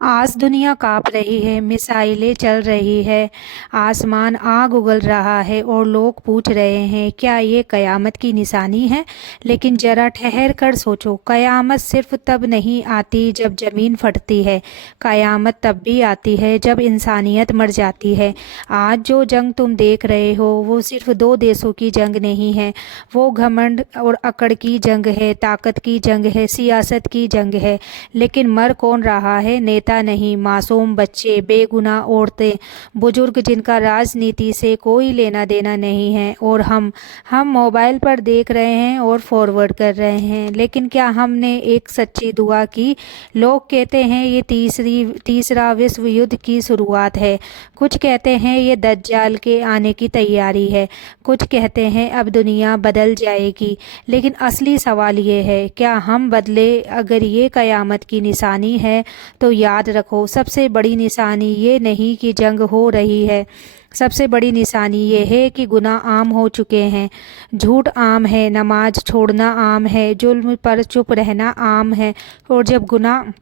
आज दुनिया कांप रही है, मिसाइलें चल रही है, आसमान आग उगल रहा है और लोग पूछ रहे हैं क्या ये कयामत की निशानी है। लेकिन जरा ठहर कर सोचो, कयामत सिर्फ तब नहीं आती जब ज़मीन फटती है। कयामत तब भी आती है जब इंसानियत मर जाती है। आज जो जंग तुम देख रहे हो वो सिर्फ दो देशों की जंग नहीं है, वो घमंड और अकड़ की जंग है, ताकत की जंग है, सियासत की जंग है। लेकिन मर कौन रहा है? नेता नहीं, मासूम बच्चे, बेगुनाह औरतें, बुजुर्ग जिनका राजनीति से कोई लेना देना नहीं है। और हम मोबाइल पर देख रहे हैं और फॉरवर्ड कर रहे हैं। लेकिन क्या हमने एक सच्ची दुआ की? लोग कहते हैं ये तीसरा विश्व युद्ध की शुरुआत है, कुछ कहते हैं ये दज्जाल के आने की तैयारी है, कुछ कहते हैं अब दुनिया बदल जाएगी। लेकिन असली सवाल ये है, क्या हम बदले? अगर ये कयामत की निशानी है तो याद रखो, सबसे बड़ी निशानी ये नहीं कि जंग हो रही है, सबसे बड़ी निशानी ये है कि गुनाह आम हो चुके हैं। झूठ आम है, नमाज छोड़ना आम है, जुल्म पर चुप रहना आम है। और जब गुनाह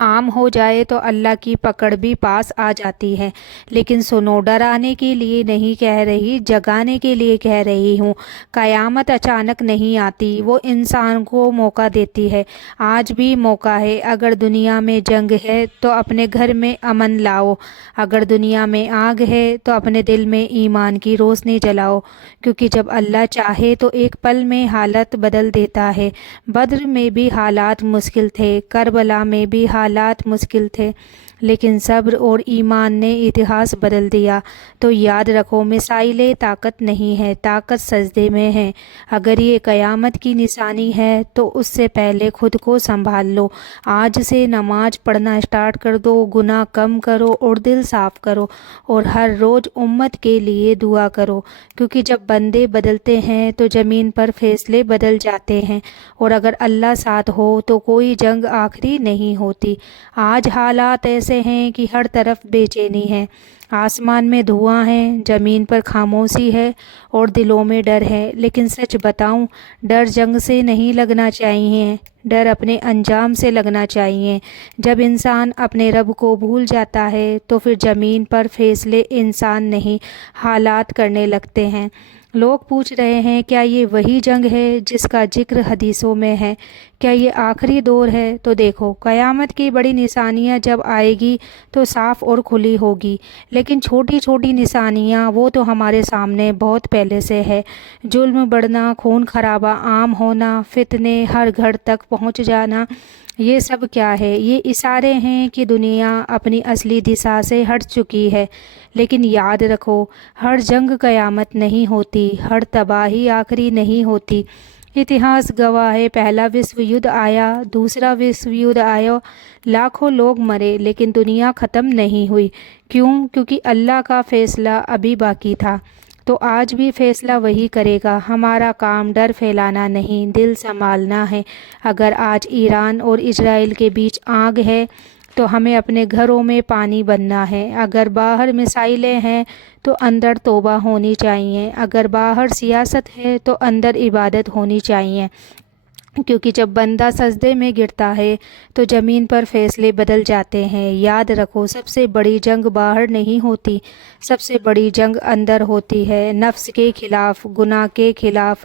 आम हो जाए तो अल्लाह की पकड़ भी पास आ जाती है। लेकिन सुनो, डराने के लिए नहीं कह रही, जगाने के लिए कह रही हूँ। कयामत अचानक नहीं आती, वो इंसान को मौका देती है। आज भी मौका है। अगर दुनिया में जंग है तो अपने घर में अमन लाओ, अगर दुनिया में आग है तो अपने दिल में ईमान की रोशनी जलाओ। क्योंकि जब अल्लाह चाहे तो एक पल में हालत बदल देता है। बद्र में भी हालात मुश्किल थे, करबला में भी हालात मुश्किल थे, लेकिन सब्र और ईमान ने इतिहास बदल दिया। तो याद रखो, मिसाइलें ताकत नहीं है, ताकत सजदे में है। अगर ये कयामत की निशानी है तो उससे पहले खुद को संभाल लो। आज से नमाज पढ़ना स्टार्ट कर दो, गुनाह कम करो और दिल साफ करो। और हर रोज़ उम्मत के लिए दुआ करो, क्योंकि जब बंदे बदलते हैं तो ज़मीन पर फैसले बदल जाते हैं। और अगर अल्लाह साथ हो तो कोई जंग आखिरी नहीं होती। आज हालात ऐसे हैं कि हर तरफ बेचैनी है, आसमान में धुआं है, ज़मीन पर खामोशी है और दिलों में डर है। लेकिन सच बताऊं, डर जंग से नहीं लगना चाहिए, डर अपने अंजाम से लगना चाहिए। जब इंसान अपने रब को भूल जाता है तो फिर ज़मीन पर फैसले इंसान नहीं, हालात करने लगते हैं। लोग पूछ रहे हैं क्या ये वही जंग है जिसका जिक्र हदीसों में है? क्या ये आखिरी दौर है? तो देखो, क़यामत की बड़ी निशानियाँ जब आएगी तो साफ़ और खुली होगी, लेकिन छोटी छोटी निशानियाँ वो तो हमारे सामने बहुत पहले से है। जुल्म बढ़ना, खून खराबा आम होना, फितने हर घर तक पहुँच जाना, ये सब क्या है? ये इशारे हैं कि दुनिया अपनी असली दिशा से हट चुकी है। लेकिन याद रखो, हर जंग कयामत नहीं होती, हर तबाही आखिरी नहीं होती। इतिहास गवाह है, पहला विश्व युद्ध आया, दूसरा विश्व युद्ध आया, लाखों लोग मरे, लेकिन दुनिया ख़त्म नहीं हुई। क्यों? क्योंकि अल्लाह का फ़ैसला अभी बाकी था। तो आज भी फैसला वही करेगा। हमारा काम डर फैलाना नहीं, दिल संभालना है। अगर आज ईरान और इजराइल के बीच आग है तो हमें अपने घरों में पानी बनना है। अगर बाहर मिसाइलें हैं तो अंदर तौबा होनी चाहिए। अगर बाहर सियासत है तो अंदर इबादत होनी चाहिए। क्योंकि जब बंदा सजदे में गिरता है तो ज़मीन पर फैसले बदल जाते हैं। याद रखो, सबसे बड़ी जंग बाहर नहीं होती, सबसे बड़ी जंग अंदर होती है। नफ्स के खिलाफ़, गुनाह के खिलाफ़,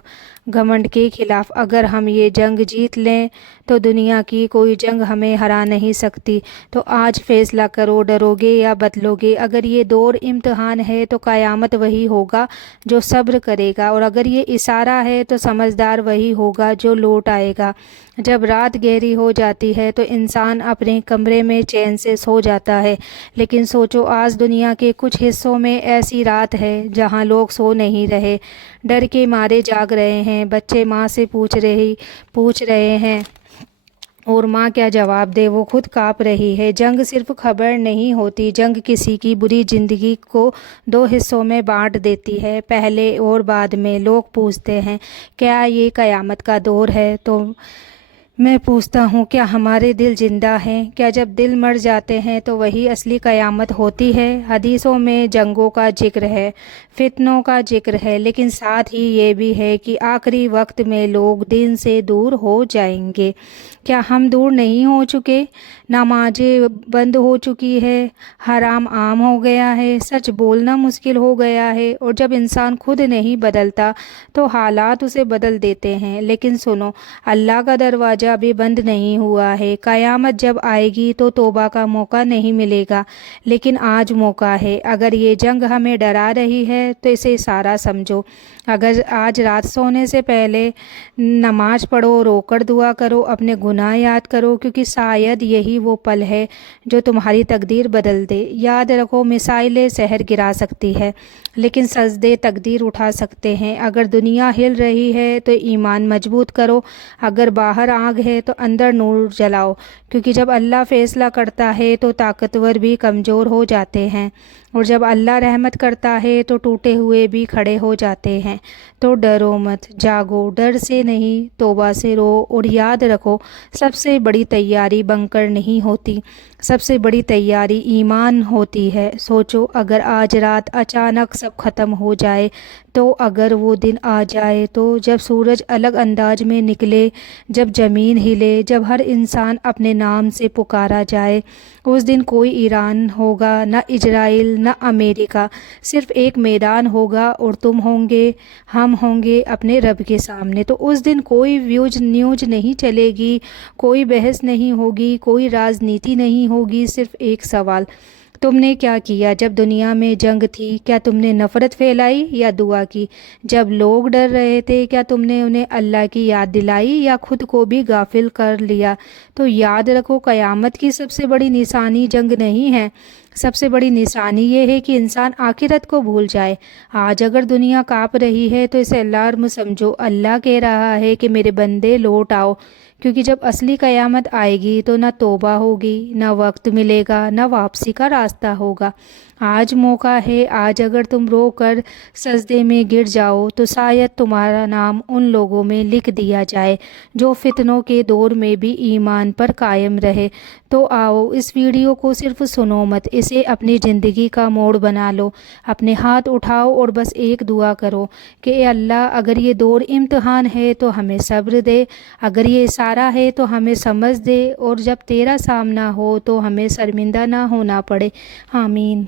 घमंड के खिलाफ़। अगर हम ये जंग जीत लें तो दुनिया की कोई जंग हमें हरा नहीं सकती। तो आज फैसला करो, डरोगे या बदलोगे? अगर ये दौर इम्तिहान है तो क़यामत वही होगा जो सब्र करेगा, और अगर ये इशारा है तो समझदार वही होगा जो लौट आएगा। जब रात गहरी हो जाती है तो इंसान अपने कमरे में चैन से सो जाता है, लेकिन सोचो, आज दुनिया के कुछ हिस्सों में ऐसी रात है जहां लोग सो नहीं रहे, डर के मारे जाग रहे हैं। बच्चे माँ से पूछ रहे हैं और माँ क्या जवाब दे, वो खुद काँप रही है। जंग सिर्फ खबर नहीं होती, जंग किसी की बुरी ज़िंदगी को दो हिस्सों में बांट देती है, पहले और बाद में। लोग पूछते हैं क्या ये क़यामत का दौर है? तो میں پوچھتا ہوں کیا ہمارے دل زندہ ہیں؟ کیا جب دل مر جاتے ہیں تو وہی اصلی قیامت ہوتی ہے؟ حدیثوں میں جنگوں کا ذکر ہے، فتنوں کا ذکر ہے، لیکن ساتھ ہی یہ بھی ہے کہ آخری وقت میں لوگ دین سے دور ہو جائیں گے۔ کیا ہم دور نہیں ہو چکے؟ نمازیں بند ہو چکی ہے، حرام عام ہو گیا ہے، سچ بولنا مشکل ہو گیا ہے، اور جب انسان خود نہیں بدلتا تو حالات اسے بدل دیتے ہیں۔ لیکن سنو، اللہ کا دروازہ ابھی بند نہیں ہوا ہے۔ قیامت جب آئے گی تو توبہ کا موقع نہیں ملے گا، لیکن آج موقع ہے۔ اگر یہ جنگ ہمیں ڈرا رہی ہے تو اسے اشارہ سمجھو۔ اگر آج رات سونے سے پہلے نماز پڑھو، رو کر دعا کرو، اپنے گناہ یاد کرو، کیونکہ شاید یہی وہ پل ہے جو تمہاری تقدیر بدل دے۔ یاد رکھو، میزائلیں شہر گرا سکتی ہے لیکن سجدے تقدیر اٹھا سکتے ہیں۔ اگر دنیا ہل رہی ہے تو ایمان مضبوط کرو، اگر باہر آگ ہے تو اندر نور جلاؤ، کیونکہ جب اللہ فیصلہ کرتا ہے تو طاقتور بھی کمزور ہو جاتے ہیں، اور جب اللہ رحمت کرتا ہے تو ٹوٹے ہوئے بھی کھڑے ہو جاتے ہیں۔ تو ڈرو مت، جاگو، ڈر سے نہیں توبہ سے رو، اور یاد رکھو سب سے بڑی تیاری بنکر نہیں ہوتی، سب سے بڑی تیاری ایمان ہوتی ہے۔ سوچو، اگر آج رات اچانک سب ختم ہو جائے تو اگر وہ دن آ جائے تو جب سورج الگ انداز میں نکلے، جب زمین ہلے، جب ہر انسان اپنے نام سے پکارا جائے، اس دن کوئی ایران ہوگا نہ اسرائیل نہ امریکہ، صرف ایک میدان ہوگا، اور تم ہوں گے، ہم ہوں گے اپنے رب کے سامنے۔ تو اس دن کوئی نیوز نہیں چلے گی، کوئی بحث نہیں ہوگی، کوئی راجنیتی نہیں ہوگی، صرف ایک سوال: تم نے کیا کیا جب دنیا میں جنگ تھی؟ کیا تم نے نفرت پھیلائی یا دعا کی؟ جب لوگ ڈر رہے تھے کیا تم نے انہیں اللہ کی یاد دلائی یا خود کو بھی غافل کر لیا؟ تو یاد رکھو، قیامت کی سب سے بڑی نشانی جنگ نہیں ہے، سب سے بڑی نشانی یہ ہے کہ انسان آخرت کو بھول جائے۔ آج اگر دنیا کانپ رہی ہے تو اسے الارم سمجھو، اللہ کہہ رہا ہے کہ میرے بندے لوٹ آؤ، کیونکہ جب اصلی قیامت آئے گی تو نہ توبہ ہوگی، نہ وقت ملے گا، نہ واپسی کا راستہ ہوگا۔ آج موقع ہے، آج اگر تم رو کر سجدے میں گر جاؤ تو شاید تمہارا نام ان لوگوں میں لکھ دیا جائے جو فتنوں کے دور میں بھی ایمان پر قائم رہے۔ تو آؤ، اس ویڈیو کو صرف سنو مت، اسے اپنی زندگی کا موڑ بنا لو۔ اپنے ہاتھ اٹھاؤ اور بس ایک دعا کرو کہ اے اللہ، اگر یہ دور امتحان ہے تو ہمیں صبر دے، اگر یہ اشارہ ہے تو ہمیں سمجھ دے، اور جب تیرا سامنا ہو تو ہمیں شرمندہ نہ ہونا پڑے۔ آمین۔